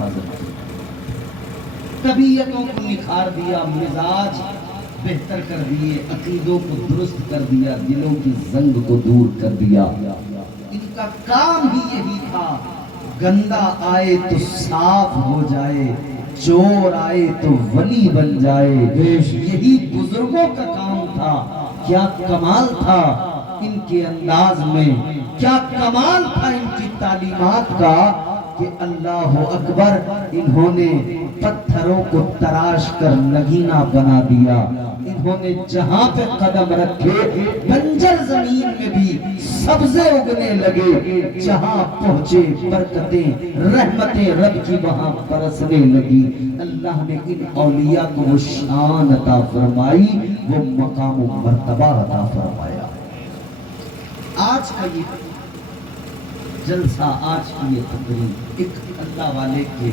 حفاظت کی، طبیعتوں کو نکھار دیا، مزاج بہتر کر دیے، عقیدوں کو درست کر دیا، دلوں کی زنگ کو دور کر دیا۔ ان کا کام ہی یہی تھا، گندا آئے تو صاف ہو جائے، چور آئے تو ولی بن جائے۔ یہی بزرگوں کا کام تھا۔ کیا کمال تھا ان کے انداز میں، کیا کمال تھا ان کی تعلیمات کا کہ اللہ اکبر، انہوں نے پتھروں کو تراش کر نگینہ بنا دیا۔ انہوں نے جہاں پہ قدم رکھے بنجر زمین میں بھی سبزے اگنے لگے، جہاں پہنچے برکتیں رحمتیں رب کی وہاں برسنے لگی۔ اللہ نے ان اولیاء کو وہ شان عطا فرمائی، وہ مقام و مرتبہ عطا فرمایا۔ آج کا یہ جلسہ، آج کی یہ تقریب ایک اللہ والے کے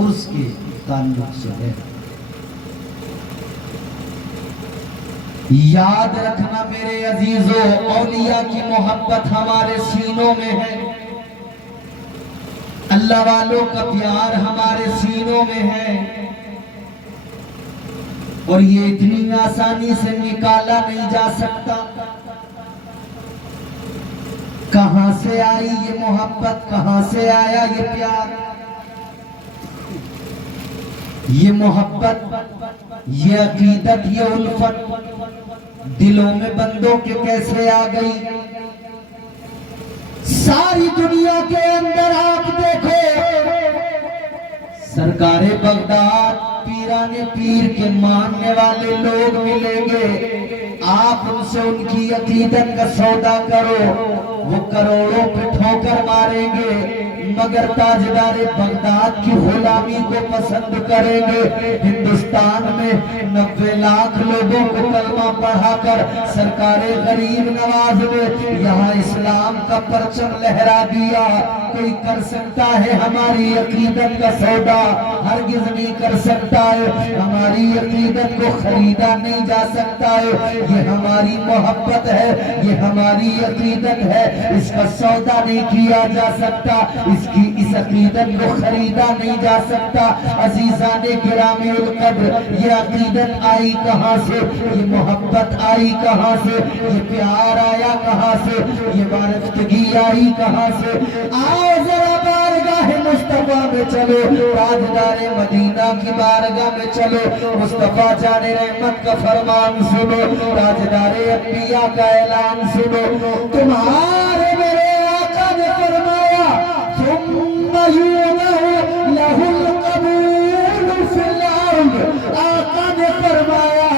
عرس کے تعلق سے ہے۔ یاد رکھنا میرے عزیزو، اولیاء کی محبت ہمارے سینوں میں ہے، اللہ والوں کا پیار ہمارے سینوں میں ہے، اور یہ اتنی آسانی سے نکالا نہیں جا سکتا۔ کہاں سے آئی یہ محبت، کہاں سے آیا یہ پیار؟ یہ محبت، یہ عقیدت، یہ الفت دلوں میں بندوں کے کیسے آ گئی؟ ساری دنیا کے اندر آپ دیکھو، سرکار بغداد پیران پیر کے ماننے والے لوگ ملیں گے، آپ ان سے ان کی عقیدت کا سودا کرو، وہ کروڑوں پہ ٹھوکر ماریں گے، مگر تاجدار بغداد کی غلامی کو پسند کریں گے۔ ہندوستان میں 90 لاکھ لوگوں کو کلمہ پڑھا کر سرکار غریب نواز نے یہاں اسلام کا پرچم لہرا دیا۔ کوئی کر سکتا ہے ہماری عقیدت کا سودا؟ ہرگز نہیں کر سکتا ہے۔ ہماری عقیدت کو خریدا نہیں جا سکتا ہے۔ یہ ہماری محبت ہے، یہ ہماری عقیدت ہے، اس کا سودا نہیں کیا جا سکتا، اس عقیدت کو خریدا نہیں جا سکتا۔ عزیزان گرامی القدر، یہ عقیدت آئی کہاں سے؟ یہ محبت آئی کہاں سے؟ یہ پیار آیا کہاں سے؟ یہ وارفتگی آئی کہاں سے؟ آؤ ذرا بارگاہ مصطفیٰ میں چلو، تاجدار مدینہ کی بارگاہ میں چلو، مصطفیٰ جان رحمت کا فرمان سنو، تاجدار انبیاء کا اعلان سنو۔ تمہارے میرے آقا نے فرمایا ثم یونہ لہ القبول فی الارض، آقا نے فرمایا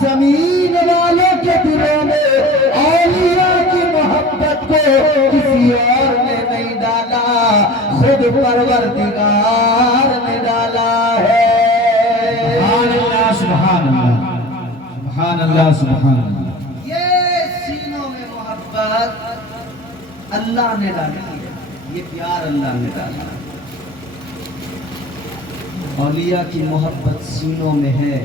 زمین والوں کے دلوں میں اولیاء کی محبت کو کسی اور نے نہیں ڈالا، خود پروردگار نے ڈالا ہے۔ سبحان اللہ، سبحان اللہ، سبحان اللہ۔ یہ سینوں میں محبت اللہ نے ڈالی ہے، یہ پیار اللہ نے ڈالا ہے۔ اولیاء کی محبت سینوں میں ہے،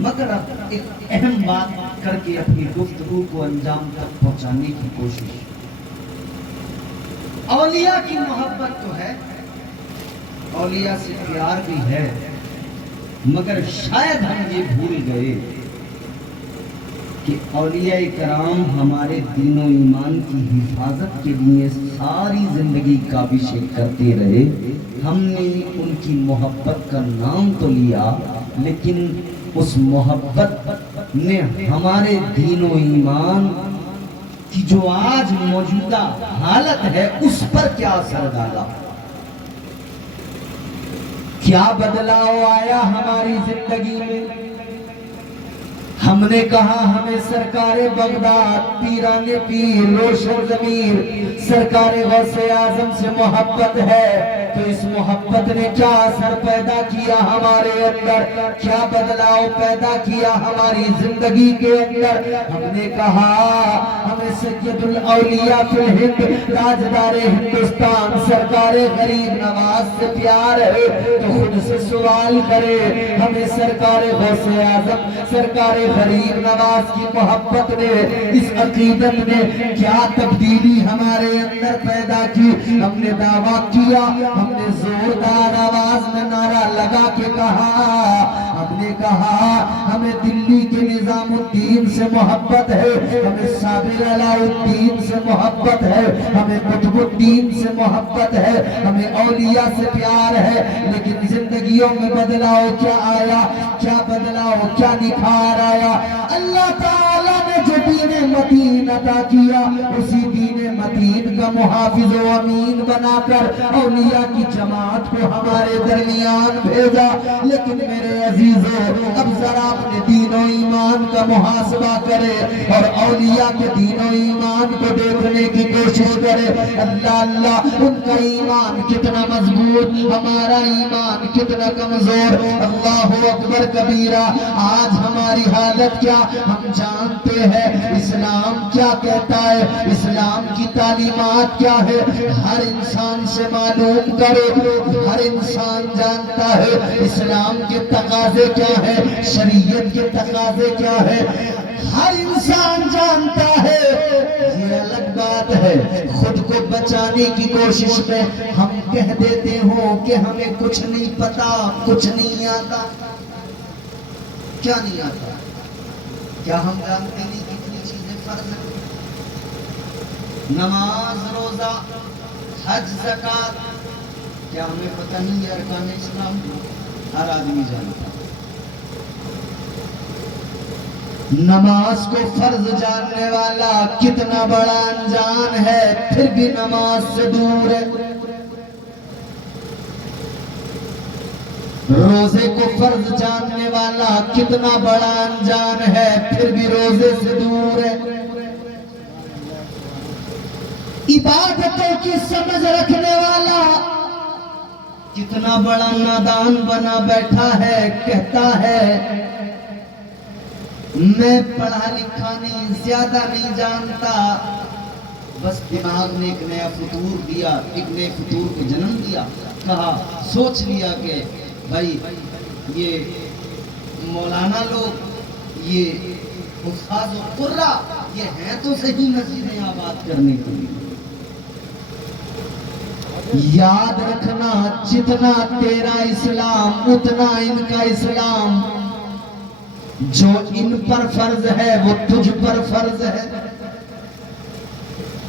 مگر اب ایک اہم بات کر کے اپنی گفتگو کو انجام تک پہنچانے کی کوشش۔ اولیاء کی محبت تو ہے، اولیاء سے پیار بھی ہے، مگر شاید ہم یہ بھول گئے کہ اولیاء کرام ہمارے دین و ایمان کی حفاظت کے لیے ساری زندگی کاوشیں کرتے رہے۔ ہم نے ان کی محبت کا نام تو لیا، لیکن اس محبت نے ہمارے دین و ایمان کی جو آج موجودہ حالت ہے اس پر کیا اثر ڈالا؟ کیا بدلاؤ آیا ہماری زندگی میں؟ ہم نے کہا ہمیں سرکار بغداد پیران پیر روشن ضمیر سرکار غوث اعظم سے محبت ہے، تو اس محبت نے کیا اثر پیدا کیا ہمارے اندر؟ کیا بدلاؤ پیدا کیا ہماری زندگی کے اندر؟ ہم نے کہا ہمیں سید الاولیاء فی الہند تاجدار ہندوستان سرکار غریب نواز سے پیار ہے، تو خود سے سوال کرے ہمیں سرکار غوث اعظم سرکار غریب نواز کی محبت نے، اس عقیدت نے کیا تبدیلی ہمارے اندر پیدا کی؟ ہم نے دعویٰ کیا، ہم نے زوردار لگا کے کہا، ہم نے کہا ہمیں دلی کے نظام الدین سے محبت ہے، ہمیں صابر علاء الدین سے محبت ہے، ہمیں قطب الدین سے محبت ہے، ہمیں اولیاء سے پیار ہے، لیکن زندگیوں میں بدلاؤ کیا آیا؟ کیا بدلاؤ، کیا نکھار آیا؟ اللہ تعالیٰ نے جو دین متین عطا کیا، اسی دین متین کا محافظ و امین بنا کر اولیاء کی جماعت کو ہمارے درمیان بھیجا۔ لیکن میرے عزیزو، اب ذرا اپنے دین و ایمان کا محاسبہ کرے اور اولیاء کے دین و ایمان کو دیکھنے کی کوشش کرے۔ اللہ اللہ، ان کا ایمان کتنا مضبوط، ہمارا ایمان کتنا کمزور۔ اللہ اکبر کبیرہ۔ آج ہماری حالت کیا؟ ہم جانتے ہیں اسلام کیا کہتا ہے، اسلام کی تعلیمات کیا ہے، ہر انسان سے معلوم کرو۔ ہر انسان جانتا ہے اسلام کے تقاضے کیا ہے، شریعت کے تقاضے کیا ہے، ہر انسان جانتا ہے۔ یہ الگ بات ہے خود کو بچانے کی کوشش میں ہم کہہ دیتے ہوں کہ ہمیں کچھ نہیں پتا، کچھ نہیں آتا۔ کیا نہیں آتا؟ کیا ہم جانتے نہیں کتنی چیزیں فرض ہیں؟ نماز، روزہ، حج، زکوٰۃ، کیا ہمیں پتہ نہیں ہے ارکان اسلام؟ ہر آدمی جانتا ہے۔ نماز کو فرض جاننے والا کتنا بڑا انجان ہے، پھر بھی نماز سے دور ہے۔ روزے کو فرض جاننے والا کتنا بڑا انجان ہے، پھر بھی روزے سے دور ہے۔ عبادتوں کی سمجھ رکھنے والا کتنا بڑا نادان بنا بیٹھا ہے، کہتا ہے میں پڑھا لکھا نہیں، زیادہ نہیں جانتا، بس دماغ نے ایک نیا فطور دیا، ایک نئے فطور کو جنم دیا، کہا سوچ لیا کہ بھائی یہ مولانا لوگ، یہ استاد و قرہ، یہ ہیں تو صحیح مسجدیں آباد کرنے کے لیے۔ یاد رکھنا جتنا تیرا اسلام اتنا ان کا اسلام، جو ان پر فرض ہے وہ تجھ پر فرض ہے۔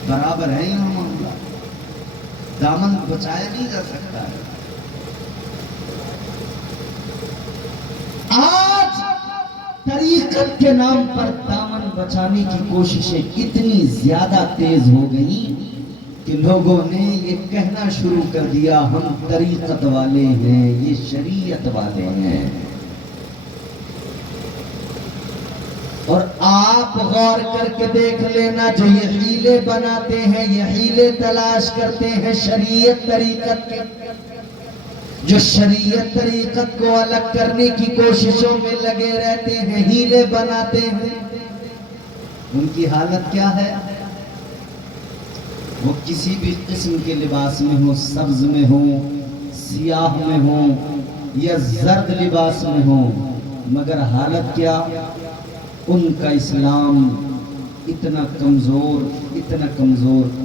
برابر ہے یہ معاملہ، دامن بچایا نہیں جا سکتا ہے۔ آج طریقت کے نام پر دامن بچانے کی کوششیں اتنی زیادہ تیز ہو گئی کہ لوگوں نے یہ کہنا شروع کر دیا ہم طریقت والے ہیں، یہ شریعت والے ہیں۔ اور آپ غور کر کے دیکھ لینا، جو یہ حیلے بناتے ہیں، یہ حیلے تلاش کرتے ہیں شریعت طریقت کے، جو شریعت طریقت کو الگ کرنے کی کوششوں میں لگے رہتے ہیں، حیلے بناتے ہیں، ان کی حالت کیا ہے؟ وہ کسی بھی قسم کے لباس میں ہوں، سبز میں ہوں، سیاہ میں ہوں یا زرد لباس میں ہوں، مگر حالت کیا؟ ان کا اسلام اتنا کمزور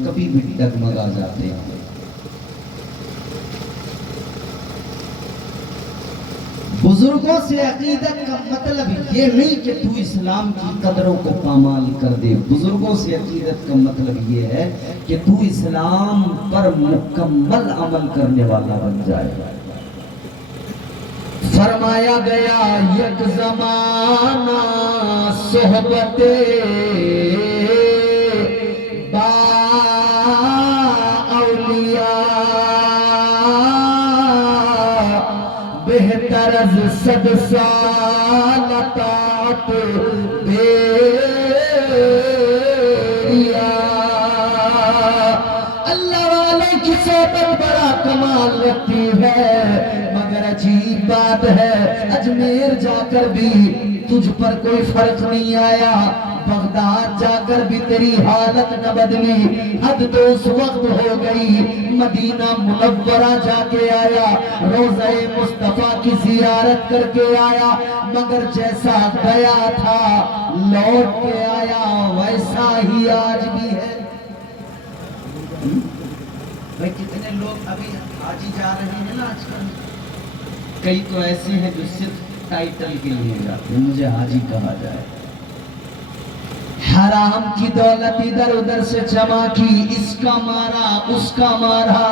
کبھی بھی ڈگمگا جاتے ہیں۔ بزرگوں سے عقیدت کا مطلب یہ نہیں کہ تو اسلام کی قدروں کو پامال کر دے، بزرگوں سے عقیدت کا مطلب یہ ہے کہ تو اسلام پر مکمل عمل کرنے والا بن جائے۔ فرمایا گیا یک زمانہ صحبت با اولیاء بہتر از 100 سال اطاعت اللہ والوں کی صحبت بڑا کمال رکھتی ہے، مگر عجیب بات ہے اجمیر جا کر بھی تجھ پر کوئی فرق نہیں آیا، بغداد جا کر بھی تیری حالت نہ بدلی، حد تو اس وقت ہو گئی، مدینہ منورہ جا کے آیا، روضہ مصطفیٰ کی زیارت کر کے آیا، مگر جیسا گیا تھا لوٹ کے آیا ویسا ہی آج بھی ہے۔ بھائی کتنے لوگ ابھی حاجی جا رہے ہیں نا آج کل، کئی تو ایسے ہیں جو صرف ٹائٹل کے لیے جاتے ہیں، مجھے حاجی کہا جائے۔ حرام کی دولت ادھر ادھر سے جمع کی، اس کا مارا اس کا مارا،